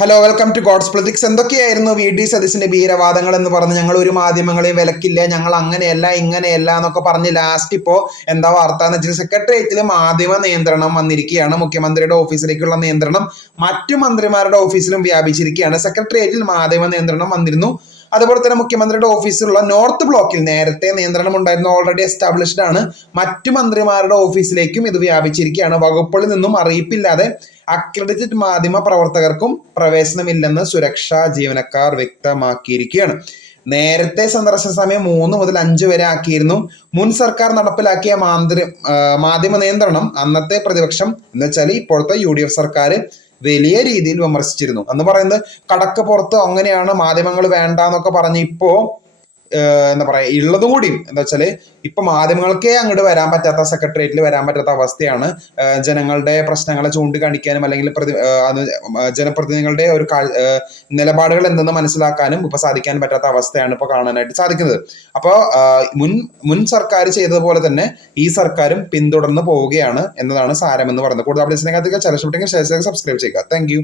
Hello, welcome to God's politics. എന്തൊക്കെയായിരുന്നു V സതീശന്റെ വീരവാദങ്ങൾ എന്ന് പറഞ്ഞ് ഞങ്ങൾ ഒരു മാധ്യമങ്ങളെയും വിലക്കില്ല, ഞങ്ങൾ അങ്ങനെയല്ല ഇങ്ങനെയല്ല എന്നൊക്കെ പറഞ്ഞ് ലാസ്റ്റ് ഇപ്പോ എന്താ വാർത്ത എന്ന് വെച്ചാൽ സെക്രട്ടേറിയറ്റിൽ മാധ്യമ നിയന്ത്രണം വന്നിരിക്കുകയാണ്. മുഖ്യമന്ത്രിയുടെ ഓഫീസിലേക്കുള്ള നിയന്ത്രണം മറ്റു മന്ത്രിമാരുടെ ഓഫീസിലും വ്യാപിച്ചിരിക്കുകയാണ്. സെക്രട്ടേറിയറ്റിൽ മാധ്യമ നിയന്ത്രണം വന്നിരുന്നു. അതുപോലെ തന്നെ മുഖ്യമന്ത്രിയുടെ ഓഫീസിലുള്ള നോർത്ത് ബ്ലോക്കിൽ നേരത്തെ നിയന്ത്രണം ഉണ്ടായിരുന്നു, ഓൾറെഡി എസ്റ്റാബ്ലിഷ്ഡ് ആണ്. മറ്റു മന്ത്രിമാരുടെ ഓഫീസിലേക്കും ഇത് വ്യാപിച്ചിരിക്കുകയാണ്. വകുപ്പുകളിൽ നിന്നും അറിയിപ്പില്ലാതെ അക്രഡിറ്റഡ് മാധ്യമ പ്രവർത്തകർക്കും പ്രവേശനമില്ലെന്ന് സുരക്ഷാ ജീവനക്കാർ വ്യക്തമാക്കിയിരിക്കുകയാണ്. നേരത്തെ സന്ദർശന സമയം 3 മുതൽ 5 വരെ ആക്കിയിരുന്നു. മുൻ സർക്കാർ നടപ്പിലാക്കിയ മാധ്യമ നിയന്ത്രണം അന്നത്തെ പ്രതിപക്ഷം എന്ന് വെച്ചാൽ ഇപ്പോഴത്തെ UDF സർക്കാർ വലിയ രീതിയിൽ വിമർശിച്ചിരുന്നു. എന്ന് പറയുന്നത് കടക്ക് പുറത്ത് അങ്ങനെയാണ്, മാധ്യമങ്ങൾ വേണ്ട എന്നൊക്കെ പറഞ്ഞ് ഇപ്പോ എന്താ പറയാ ഉള്ളതും കൂടി എന്താ വെച്ചാല് ഇപ്പൊ മാധ്യമങ്ങൾക്കേ അങ്ങോട്ട് വരാൻ പറ്റാത്ത, സെക്രട്ടേറിയറ്റിൽ വരാൻ പറ്റാത്ത അവസ്ഥയാണ്. ജനങ്ങളുടെ പ്രശ്നങ്ങളെ ചൂണ്ടിക്കാണിക്കാനും അല്ലെങ്കിൽ ജനപ്രതിനിധികളുടെ ഒരു നിലപാടുകൾ എന്തെന്ന് മനസ്സിലാക്കാനും ഇപ്പൊ സാധിക്കാൻ പറ്റാത്ത അവസ്ഥയാണ് ഇപ്പൊ കാണാനായിട്ട് സാധിക്കുന്നത്. അപ്പോൾ മുൻ സർക്കാർ ചെയ്തതുപോലെ തന്നെ ഈ സർക്കാരും പിന്തുടർന്ന് പോവുകയാണ് എന്നതാണ് സാരമെന്ന് പറയുന്നത്. കൂടുതൽ അപ്ഡേറ്റ്സിനെ സബ്സ്ക്രൈബ് ചെയ്യുക. Thank you.